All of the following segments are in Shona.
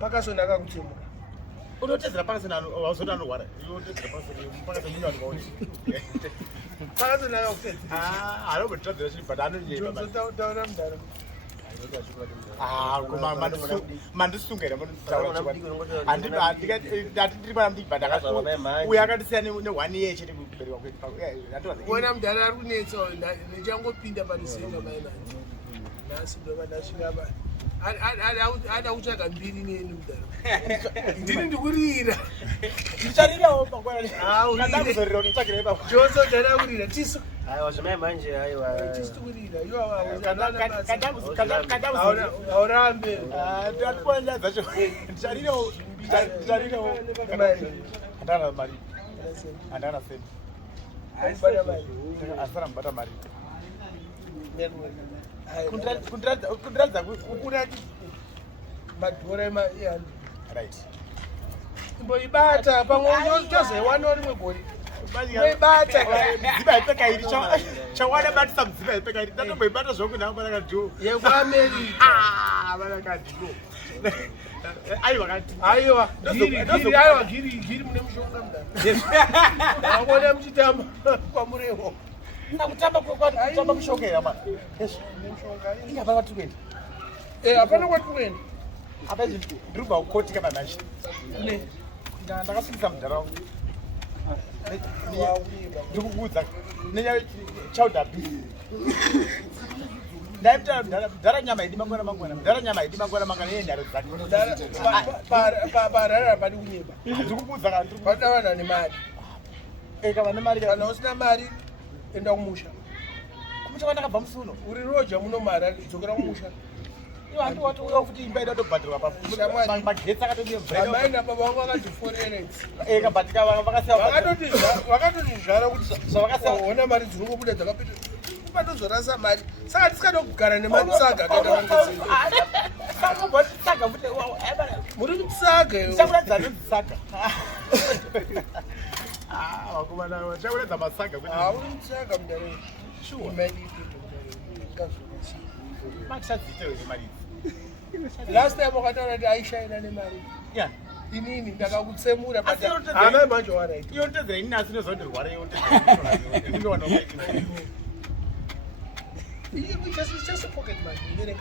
Parkerson akakuchema. Unotedzera Parkerson awazoti anorwara. Unotedzera Parkerson Parkerson akakuchema. Anobotadzira chiri but anoyeba. Taura mudaro. Mandisungaira handitiri pana mudiki but uyo akatisiyana ne1 year chete kuberekwa kwedu. Wena mudaro ari kunetsa ndichangopinda panisenga mainanzi. Nasi ndo vandasvika bani. Ada kutsvaga mbiri neni mudaro. Ndini ndikurira. Ndicharirawo pangwana. Kandakuzorira kuti nditsvagire ipapo. Joso ndada kurira tisu. Aiwa zvimai manje aiwa. Tisu kurira. Iwa aurambe. Ndatikuona dzacho. Ndicharirawo. Handana mari. Handana senti. Aibata mari. Asara mbata mari. Kundiradza kurati madhora ema right. Imboibata pamwe unozowana rimwe gori. Imboibata ziba ipeka iri chawana batisa muziba ipeka iri ndatomboibata zvangu naabana kadho yekuAmerica. Abana kadho. Aiwa giri mune mushonga mudaro. Ndakona muchitamba kwa Murehwa. Ndakutamba kutamba mushonga mama. Yes. Iya baba tukwenda. Apana kwatukwenda. Apa ndiriba ukoti kana nashi. Ne. Ndakasvika mudharaunda. Ndikukudza nenya Chodza beef. Ndaita mudhara nyama idi mangwana. Mudhara nyama idi mangwana yendaro dzake. Parara padi kunyeba. Ndikukudza kana padavana nemari. Kava nemari kana usina mari enda kumusha. Kumusha kwandakabva musuno. Uri roja muno mari dzokera kumusha. Iwo handi watuuya kuti imba ida tobhadhirwa papo. Magetsi akatodiwa mvura. Amai nababa vangu vakati forex. Kabatika vakatoti zvara kuti zvavakasaona mari dziri kubuda dzakapita. Patozorasa mari. Saka tisikada kugara nematsaga akaita vangesei. Tsaga futi muri kutsaga iwe. Chakuradza notsaga. Wakomana wachakuradza matsaga kuti. Uri kutsaga mudare. Sure. Mari. Last time wakataura kuti aishaina nemari. Yeah. Inini ndakakutsemura but amai manje waraita. Iyo ntedzera ini asi nozondirwara iyo ntedzera. Ndinowana kuti. Just a pocket money.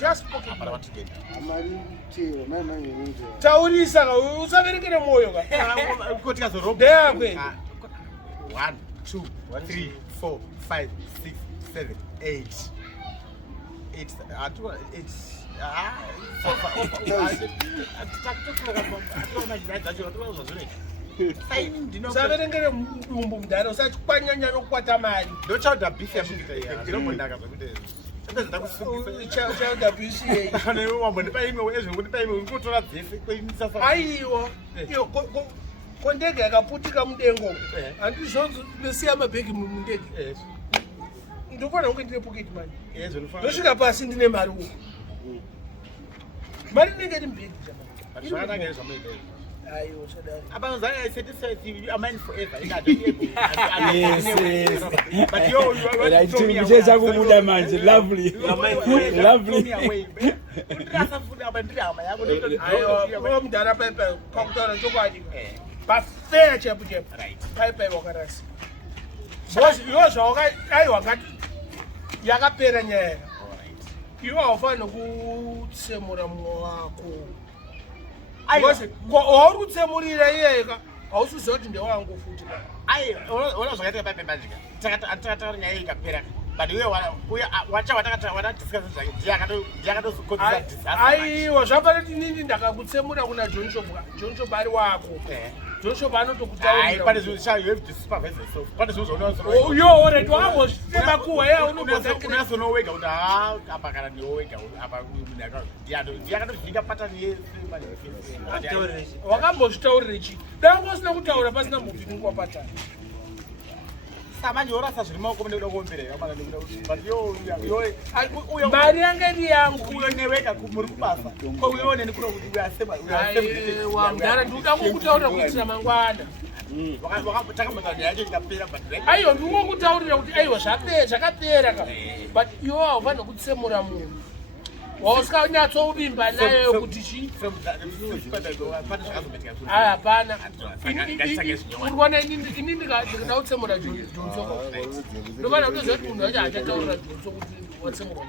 Just pocket money. Amari tiro manje nje. Taurisa usaverekere moyo ka. Kuti kazoroba. There kweli. 1 2 3 4 5 6 7 8 usaverengere mudumbu mudhara usati kwanyanya nokukwata mari. ndochauda beef yamuita ndinombondaka zvakuti Chauda BCA. wambondipa imwe ezvondipa imwe urikutora dzese kweinisasa. Aiwa. Kondege yakaputika mudengo. Handizvonzo ndosiya mabhegi mundege. Ndofana kunge ndine pocket money. Ndosvika pasi ndine mari uko. Mari inenge iri mbiri jamani. Zvakanaka zvamuita. Aiwa chadari. Apa zana I satisfied you are mine forever. Ina don't able. Yes. But you Right to me cheza kumuda manje lovely. Lovely. Ndasa futhi abandira yako ndito. Aiwa mudhara pepe pakutaura chokwadi. Pafea chepu. Right. Paipai wakarasi. Bosi iwo zvawakaiwa ngati yakapera nyaya. Iwo haufanira kutsemura mumwe wako. Bosi wauri kutsemurira iyeka hausiziva kuti ndewangu futi. Ona zvakaita paipai majika. Takataura nyaya ikapera. but wacha discuss aiwa zvapane tinini ndakakutsemura kuna John Shop ari wako John Shop anotokutaurira pane zvino you have to supervise yourself pane zvino yo already wangosema kuwa ya unogozonowega kuti apa kana ndiwowega apa ndiyakatodzinga patani yese wakambozvitaurire chi dangosina kutaura pasina muvhiringwa patani samanje orasa zviri maoko mune kuda kuomberera mari yange ndi yangu uyo newega muri kubasa uyoone nekuda kuti wamudhara ndikuda kukutaurira kuitira mangwana aiwa ndingokutaurira kuti aiwa zvakapera ka but iwo haufanira kutsemura munhu wausinganyatsouvimba nayo kuti chi hapana urikuona ini ndikada kutsemura Jonso ndofana kutoziva kuti munhu wacho hachataurira Jonso kuti watsemurwa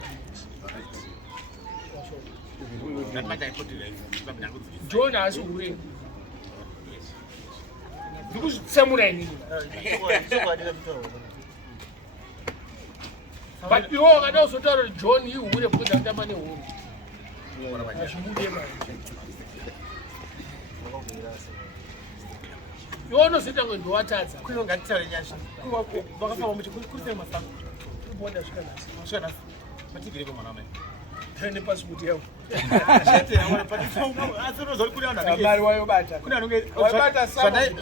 John haasi urengi ndikuzvitsemura inini but iwo wakada kuzotaura John ihure because andamba nehuru azvibude manje iwo unozoita ngo ndowatadza kunongatitaure nyasha vakafamba muchikurisei masango ibonda svikanasi matigireko mwana wamai ane pasipoti yavo mari wayobata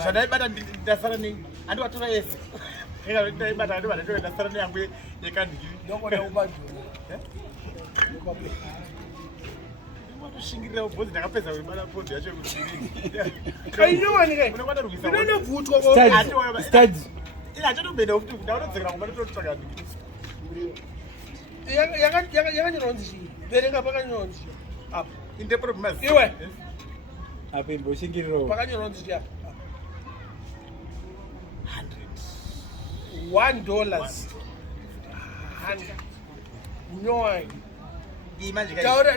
zvadaibata ndasara nei andiwatora yese ndaibata ndasara neyangu yekandikiri ndokoda ubadhura shingirira ubvonzi ndakapedza kuibata podhi yacho kainowanikanobvutwa achatobenda kuti ndaunodzekera kumba tototsvaka yakanyoronzi chii verenga pakanyoronzi chii apa indepromas iwe apa imboshingirirawo pakanyoronzi chii apa $1 100 nyowai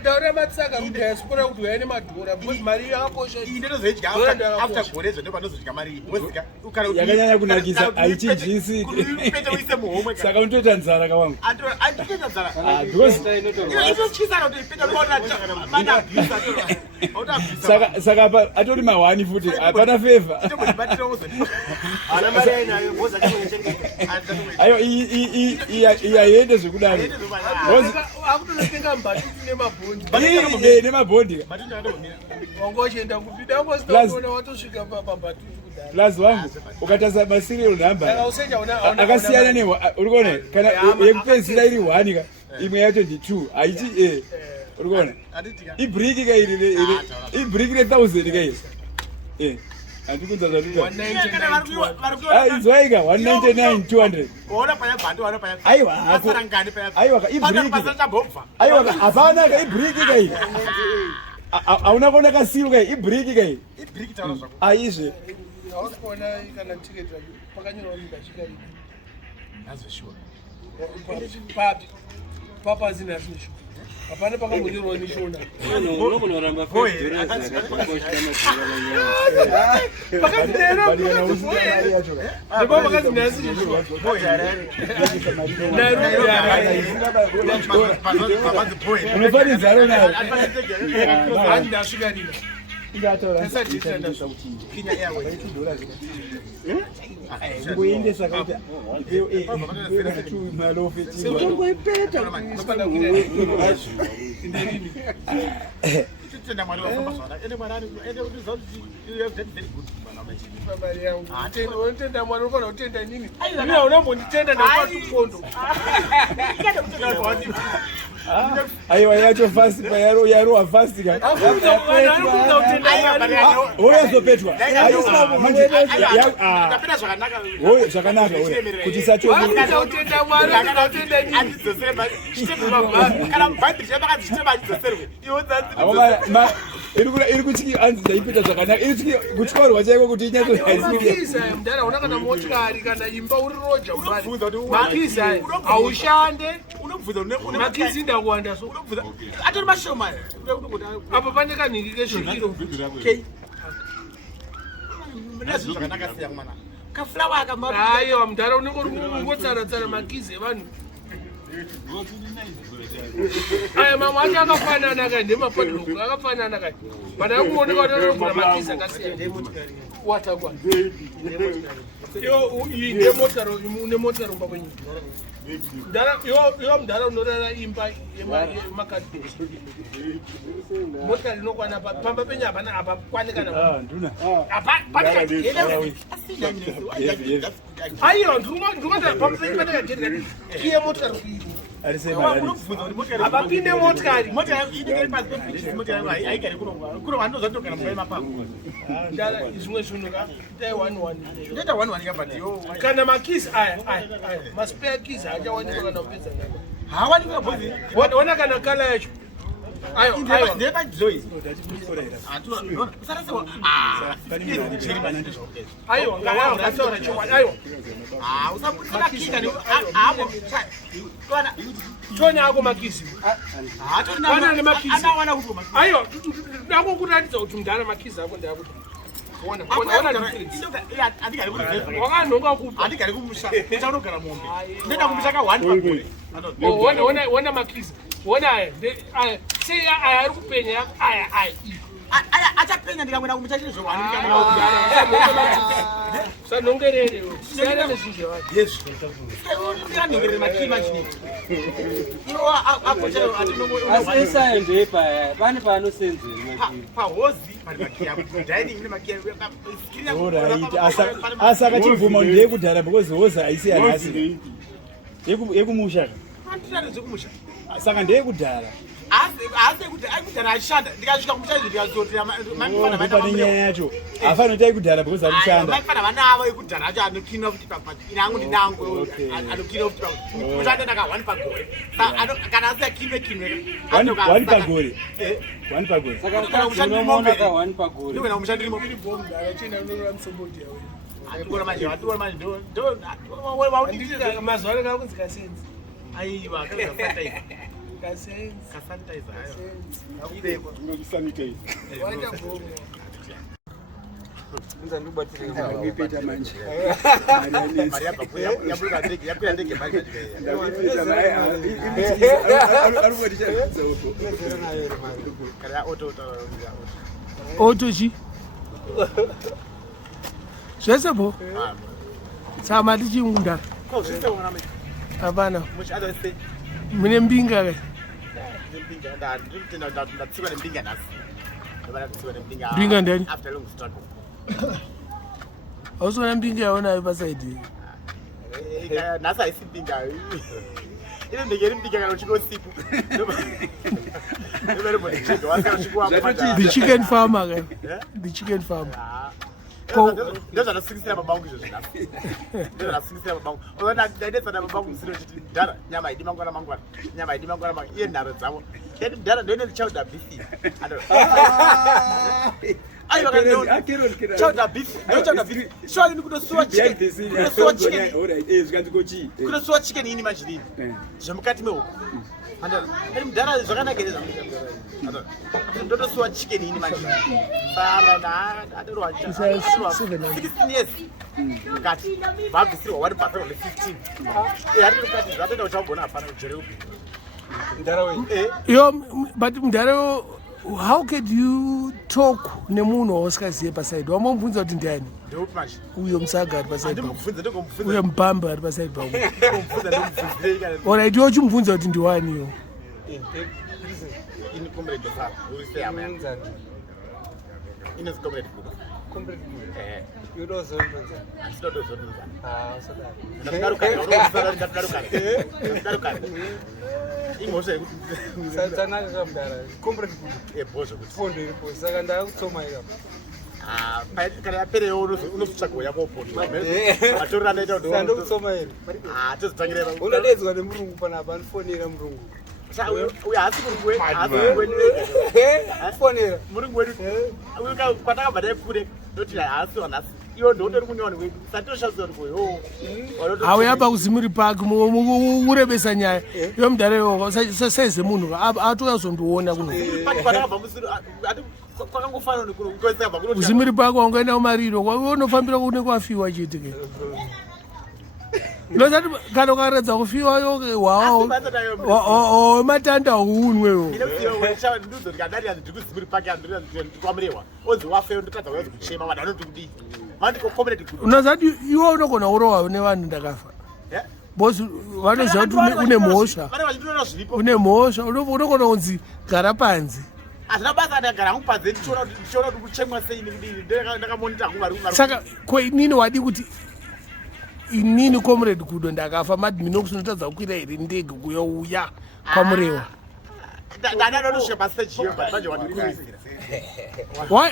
taura matsaka mudiaspora kuti uya nemadhora because mari yakakosha after gorezo ndo panozodya mari yakanyanya kunakisa haichinjisi saka unotoita nzara kawangu saka apa atori mahwani futi hapana fevha aiwa iyaende zvekudaro akutonotenga mbatuti nemabhondi wangochienda kupi dangosinaona watosvika pambatuti kudaro plus wangu ukatasa maserial number akasiyana urikuona kana yekupedzisira iri 1 ka imwe yacho ndi 2 haiti urikuona ibriki ka ibriki re1000 ka iri andikunza zvatuizwaika 199 200 aiwa aiwa hapana ka ibriki ka iri hauna kuona kasiru ka ibriki ka iri aizve hausikuona kana tiketi racho pakanyorwa mudachika ii papi papazina asnisho hapana pakambonyorwa nishona unofanizaro nayo andasvikarira ngoendesa kaita unotenda mwari unofana kutenda nini imi haunambonditenda ndakatukondo aiwa yacho fasti yarowa fasti ka oyazopetwa zvakanaka kuti iri kutyii anzi dzaipeta zvakanaka iri kutyorwa chaiko kuti inyatsoaismudhara una kana motikari kana imba uri roja makizi aya haushande makizi ndakuwanda so atori mashoma apa pane kanhingi kesvikiro kafulawa aiwa mudhara unenge uri kungotsaratsara makizi evanhu Aya mama acha akafanana kai ndemapoduka akafanana kai. Bana kuoneka kuti kuna makisa akasiyana. Watagwa. Yo ine motaro une motaro mbakwenyu. Ndara yo mdara unorara imba yemakati. Motari inokwana pamba penya hapana apa kwanikana. Nduna. Apa panika. Ayo ndumata pamba penya panika jeri. Kiye motari kuyi. Abapinde motkari idikari pasi pebridges motikari haigari kuno vanozvatogara mukaima pavo ndara zvimwe zvinhu dai 11 ndoita 11 kabatiyo kana makisi aya maspare keys hachawanikwa kana kupedza nyama hawanikwa bhozi ona kana kala yacho ayo ndepadzoi ayo ngaasaura chokwadi ayo tona ako makisi ayo ndakokuratidza kuti mudhara makisi ako ndakuti wakanhonga kupa handigari kumusha uchaunogara mombe ndoenda kumusha ka1 ona makisi ona aya sei aya ari kupenya yako aya achapenya ndikamwena kumusha chiri sanhongerere siyana nezvinhu zvevati yesu ndikanhongerere makima chine iwo akochayo asisaende pane panosenzera pahozi pane makia dining ine makia asi akachibvuma ndeyekudhara because hozi haisiyana asi yekumusha kumusha saka ndeyekudhara asi ekudhara achishanda ndikasvika kumusha izvo ndikazotira pane nyaya yacho hafani kuita yekudhara because arikushanda maifana vana avo ekudhara acho anokina kuti inangu ndinangu anokina kuti mushanda ndaka 1 pagore kana asi akime 1 pagore 1 pagore saka unoona ka 1 pagore ndikuena kumusha ndirimo atikora manje mazuva ano kakunzi kasenzi aiwa kasanitizer nza ndibatire ngipeta manje yapira ndege mari otochi zvese bo tsama tichiunda hapana mune mbinga kai mbinga ndani hausiona mbinga yaonayo pasaidi nhasi haisi mbinga ine ndege iri mbinga kana uchika usiku the chicken farmer kai the chicken farmer ndozvanosikisira mabangu izvo zvinasi ndozvanosikisira mabangu daidetsana mabangu musiro chiti dhara nyama haidi mangwana mangwana nyama haidi mangwana mangwana iye nharo dzavo dati dhara ndoine chauda beef chauda beef chauda beef shwari ni kutosuwa chicken ini manjinini zvemukati mehuku mudhara zvakanaka ere ndotosuwa chicken ini manje atorwa 16 years mukati vabvisirwa 1% on 15 hatiri mukati zvatoenda uchagona hapana ujere upi yo but mudhara how could you talk nemunhu wausingazive pasaidi wambomubvunza kuti ndiani ndeupi manje uyo musagari pasaidi ndimubvunza uyo mubhamba ari pasaidi pako orit iwo chimubvunza kuti ndiwani iyo ini Comrade Gaffa uri hama yangu ine Comrade Gudo andidodozonunza imhosva kana yapereyo unozotsvaga yako atorira ndotozotangiraunodedzwa nemurungu panapa anofonera murungu uyo haasi fonera murungu wedu kwatakabva dai kure ndoti haasi wanhasi iwo ndotori munyowani wedu satoshaziva kuti hauyapa kuzimiri park urebesa nyaya iyo mudhara saize munhu atokazondiona kuno kwakangofanana kuzimiri park wangoenda kumariro unofambira kune kwafiwa chitike ndosati kana ukaredza kufiwa yoke wawo matanda unwewo unozati iwe unogona kurohwa nevanhu ndakafa bosi vanoziva kuti une mhosva unogona kunzi gara panze saka inini wadi kuti inini Comrade Gudo ndakafa Minox unotadza kukwira here ndege kuyouya kwaMurehwa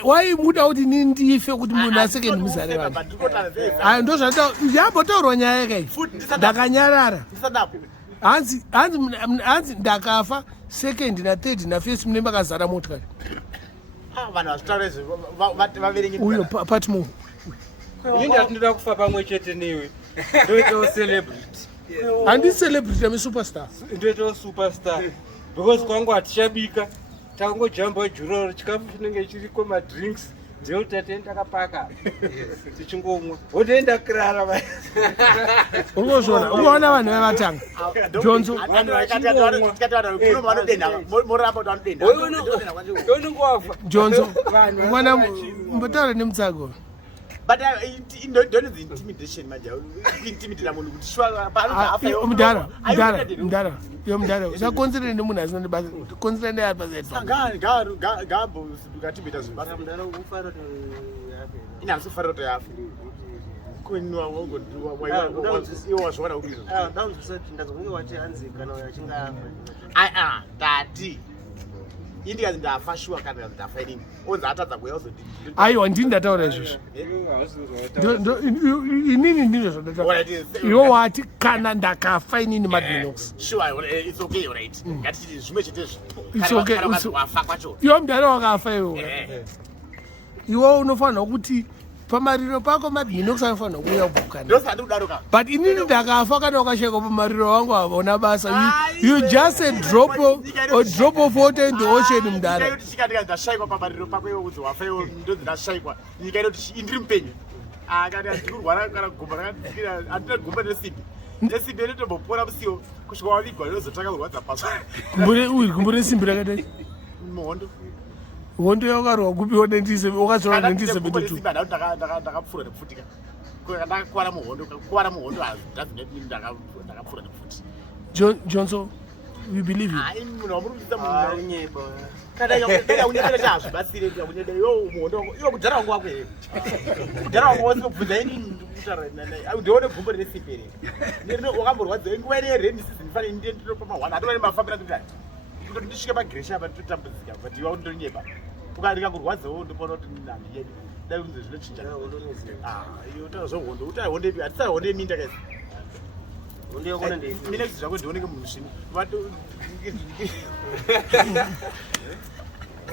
waimuda kuti nini ndife kuti munhu aseke ndimuzare vanhu aya ndozvata yambotaurwa nyaya yakai ndakanyarara hanzi ndakafa second nathird nafirst mune makazara motikari uyo patmo inda tinoda kufa pamwe chete newe ndoitawo celebrity handisi celebrity ami superstar ndoitawo superstar because kwangu hatichabika takangojamba juroro chikafu chinenge chiriko madrinks ndeuti tatenda takapaka tichingomwa wotoenda kirara ungozvona ungaona vanhu vevatanga jonzo jonzo mwana mbotaura nemutsago but don't intimidation manje intimidate munhu kuti shwa mudhara usakonzerere nemunhu asina nebasa konzerere neari gambo ukatibita zvibasa mudhara ufanira ina asifanira kutoyafa kuinwa wongo iwo wazvona kuti ndazonge wati hanzi kana achinga afa dadi indikazi ndafa shuwa kana ndafa inini onzi atadza kuya uzodii aiwa ndini ndataura izvozvo inini ndizvo zvandataura iwo wati kana ndakafa inini Minox it's okay right ngatichiti zvimwe chetezvo it's okay wafa kwacho iwo mudhara wakafa iwo unofanira kuti pamariro pako Minox anofanira kuuya kubvukana ndosati kudaruka but inini ndakafa kana ukasheka pamariro wangu havona basa you just a drop of water in the ocean mudhara chikatika ndashayikwa pamariro pako iwo kuti wafa iwo ndonzi ndashayikwa nyika inoti indiri mupenyu akati andikurwara kana gumba rakadikira andina gumba nesimbi nesimbi inotombopora musiwo kusvika wavigwa rinozotanga kurwadza paswa gumbo resimbi rakadai muhondo hondo yaukarwa kupiwa nendise wakazora nendise ndakapfura nekufutika ndakakwara muhondo ndakapfura nekufuti Johnson we believe you munhu wamurudza munyeba kada unyebere chazvibatsire unyebere muhondo iwo kudhara wangu wako here kudhara wangu wose kubvunza inini ndione gumbo rine simbi here wakamborwadza nguva ine yereni season fanire ndinopa mahwana atovane mafambira ndikati kuti ndisvike pagresha apa nditotambudzika but iwa ndonyeba ukandikankurwadzawo ndipona kuti handiyedu dai kunze zvinochinja taura zvohondo utai honde ipi hatisai honde yeminda kaisi Minox zvako ndioneke munhu zvino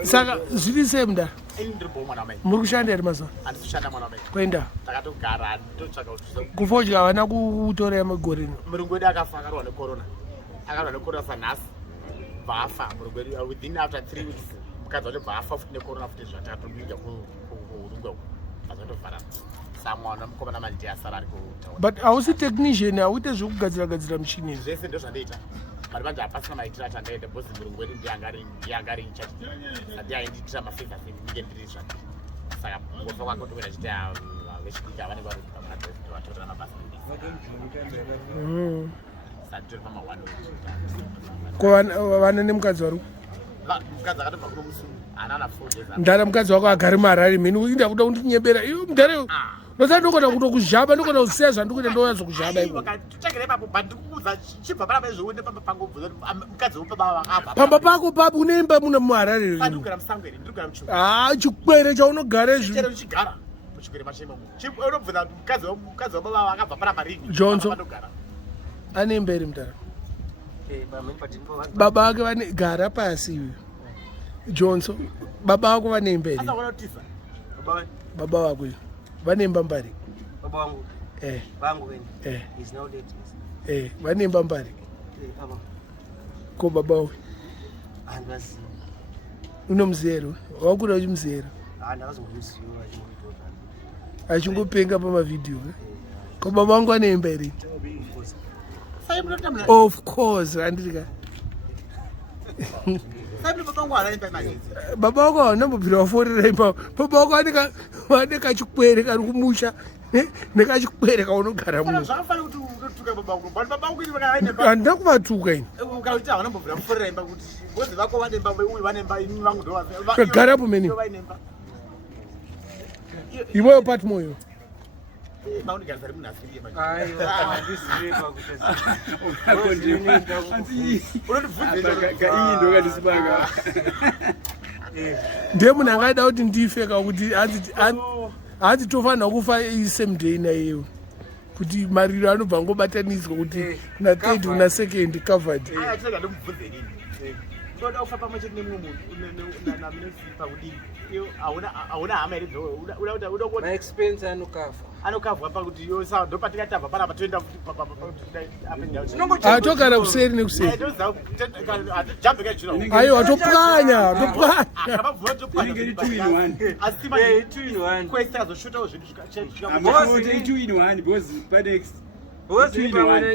saka zviri sei mudhara ini ndiripowo mwana wamai muri kushanda here mazuva handisi kushanda mwana wamai kwenda takatogara ndotsvaka kuti kufodya havana kutora magore ino murungu wedu akafa akarwa necorona sanhasi bvafa murungu wedu within after 3 weeks mukadzi wacho bvafa futi necorona futi zvatakatobiga kuurungu uku azotovhara samwana mukomana manje asara ari kutaura but hausi technician hauite zvekugadzira michini izvi zvese ndo zvandoita mari manje hapasina maitiro achandaita bhozi murungu wedu ndiyangari inchaji andiaindiitira mafavha ndinge ndiri zvake saka kufa kwake utokuita chita vechidiki havanenge vatorera mabasa satori pamahwano vana nemukadzi wari mukadzi akatobva kuno musungu haana 4 days mudhara mukadzi wako agari muHarare mheni inda kuda kundinyebera iwe mudhara nosati ndokona kuto kuzhaba ndokona kusiya zvandikuita ndonyazo kuzhaba ivotakire papo bandikuudza chibva parapa izvouende pamba pangu bvunza mukadzi wopababa vakabva pamba pako papo uneimba muna muHarare ndirikugara musango here ndirikugara muchuu chikwere chaunogara izvi chero uchigara muchikwere machemo unobvunza mukadzi wababa vakabva parapa ringi Johnson ane imba iri mudhara baba vake vane gara pasi iwe Johnson baba vako vane imba iri baba vako vane imba Mbare baba wangu vangu weni is now dead vane imba Mbare ko baba we andazi unomuzero wakura uchimuzero ndakazongomuziva achingopenga pamavidhiyo baba wangu ane Mbare. Of course, andika. Baba wangu anambopira forera imba. Baba wangu aneka chikwere kari kumusha. Nekachikwere kaunogara muno. Handina kuvatuka ini. Kagara pomeni. Iweyo pati moyo. Ndiye munhu angaida kuti ndife kuti hanzi tofanira kufa same day naiyewo kuti mariro anobva ngobatanidzwa kuti na third una second covered. Toda ufa pamwe chete nemumwe munhu na munozipa kudini hauna hama here uda kuona maexpense anokavwa pakuti yo sawa ndo patikatavha panapa toenda togara kuseri nekuseri aiwa topwanya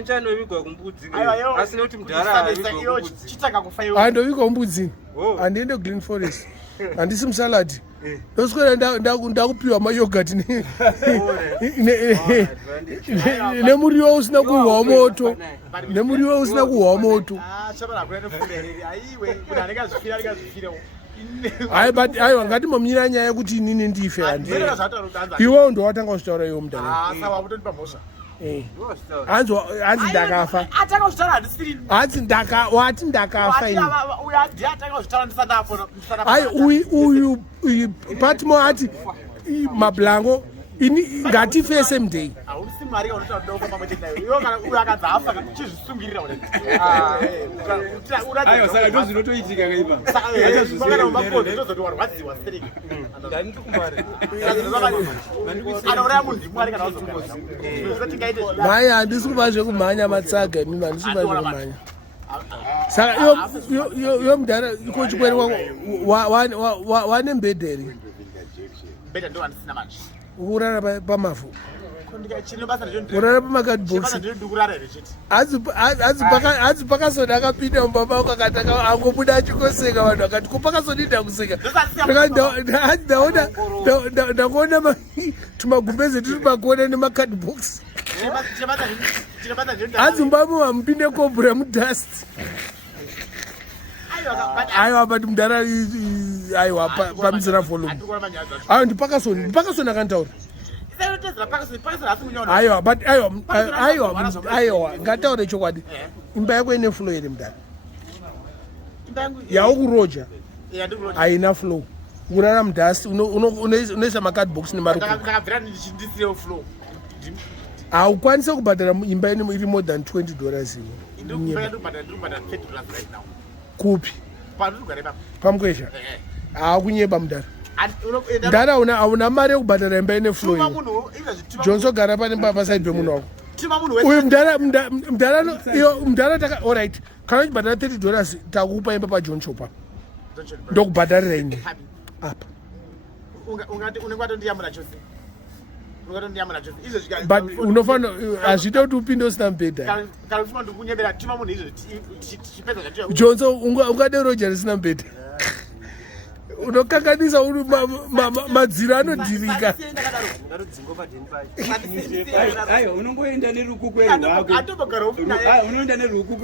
chanovigwa kumbudzi asina kuti handovigwa kumbudzini handiende kugreen forest handisi musaladi ndoswera ndakupiwa mayogati nemuriwo usina kuhwa moto nemuriwo usina kuhwa moto. aiwa ngatimomnyira nyaya yekuti inini ndife handi iwewo ndo watanga uchitaura iwo mudara hanzi ndakafa wati ndakafa uyu patimo ati mablango ini ngatife same day maya handisi kuva zvekumhanya matsaga mimi handisi kuva zvekumhanya saka iyo mudhara iko chikwere wane mbedheri urara pamavhu urara pamakadbox hadzi Parkerson akapinda mubaba wako akati angobuda achikoseka vanhu akati ko Parkerson ida kuseka ndakuona tumagumbeze tiri makona nemakadbox hadzi mubaba vamupinde kobhura mudust aiwa but mudhara aiwa pamizera volume aiwa ndiParkerson akantaura aiwa but aiwa ngataure chokwadi imba yako ine flow here mudhara yaukuroja haina flow urara mudust unoisa makadbox nemaruku haukwanisa kubhadhara imba iri more than $20 kupi pamugwezha haakunyeba mudhara mudhara hauna mari yekubhadhara imba ine flow jonso gara pane pasaidi pemunhu wako uyu mudhara alright kana uchibhadhara $30 takupa imba pajohn chopa ndokubhadharira ine apa but unofanira hazvita kuti upinde usina mubhedha jonso ungade roja risina mubhedha unokanganisa uri madziro anodhirika unongoenda nerukukwe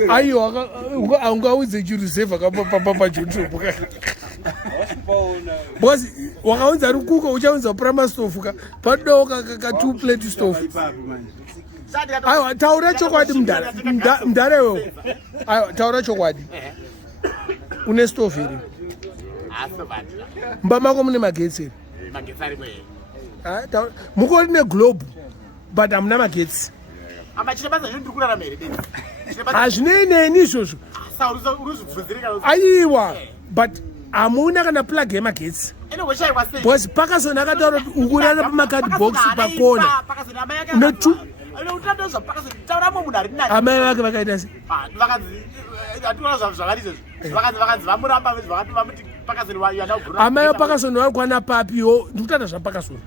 aiwa haungaudze chirusevha pajohn because wakaunza rukuko uchaunza pramastofu padowo ka 2 plate stove aiwa taura chokwadi mudhara iwewo aiwa taura chokwadi une stove iri mumba mako mune magetsi ere mukori neglobe but hamuna magetsi hazvinei neni izvozvo aiwa but hamuna kana plug yemagetsi because Parkerson akataura kuti ukurara pamakadbox pakona amai vake vakaita se amai vaParkerson vari kwana papiwo ndikutanda zvaParkerson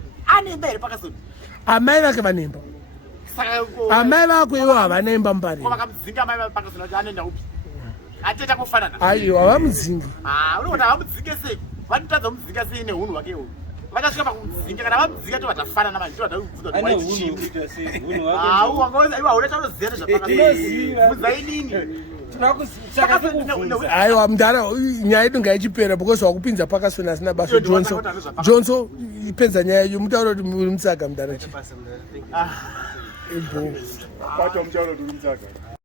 amai vake vanemba amai vako ivo havanaimba Mbare. Vakamudzinga mai vaParkerson kuti anoenda upi. Ateta kufanana. Aiwa havamudzingi. Unokuti havamudzinge sei? Vanotadza kumudzinga sei nehunhu hwake ihwo. Vakasvika pakudzinga kana vamudzinga tovatafanana manje tovataubvunza ane hunhu kuita sei hunhu wake. Iwa hauna chaunoziya nezvaParkerson. Bvunzai nini? Aiwa Mbare nyaya yedu ngaichipera because wakupinza Parkerson asina basa Johnson ipenza nyaya yedu mutauro kuti muri mutsaga Mbare. Pasa, Mbare. Ebo. Pato mchauro kuti mutsaga.